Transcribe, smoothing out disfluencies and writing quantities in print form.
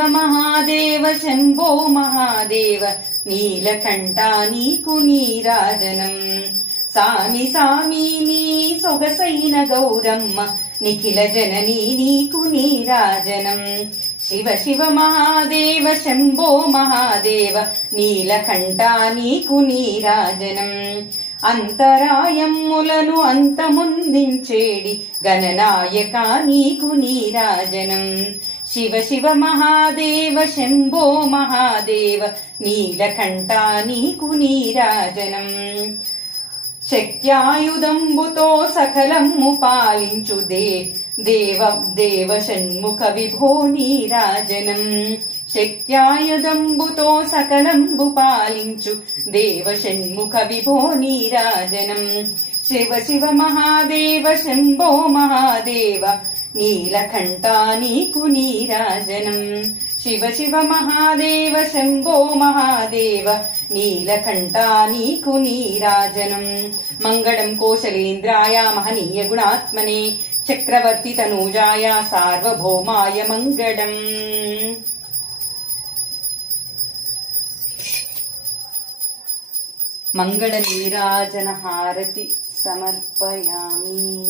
మహాదేవ శంభో మహాదేవ నీలకంఠా నీకు నీరాజనం. సామి సామి నీ సొగసైన గౌరమ్మ నిఖిల జననీ నీకు నీరాజనం. శివ శివ మహాదేవ శంభో మహాదేవ నీలకంఠా నీకు నీరాజనం. అంతరాయమ్ములను అంతముందించేడి గణనాయక నీకు నీరాజనం. శివ శివ మహాదేవ శంభో మహాదేవ నీలకంఠా నీకు నీరాజనం. శక్త్యాయుధంబుతో సకలము పాలించు దేవ షణ్ముఖ విభో నీరాజనం. శక్త్యాయుధంబుతో సకలంబు పాలించు దేవ షణ్ముఖ విభో నీరాజనం. శివ శివ మహాదేవ శంభో మహాదేవ నీలకంఠా నీకు నీరాజనం. శివ శివ మహాదేవ శంభో మహాదేవ నీలకంఠా నీకు నీరాజనం. మంగళం కోశలేంద్రాయ మహనీయ గుణాత్మనే చక్రవర్తి తనూజాయ సార్వభౌమాయ మంగళం. మంగళ నీరాజన హారతి సమర్పయామి.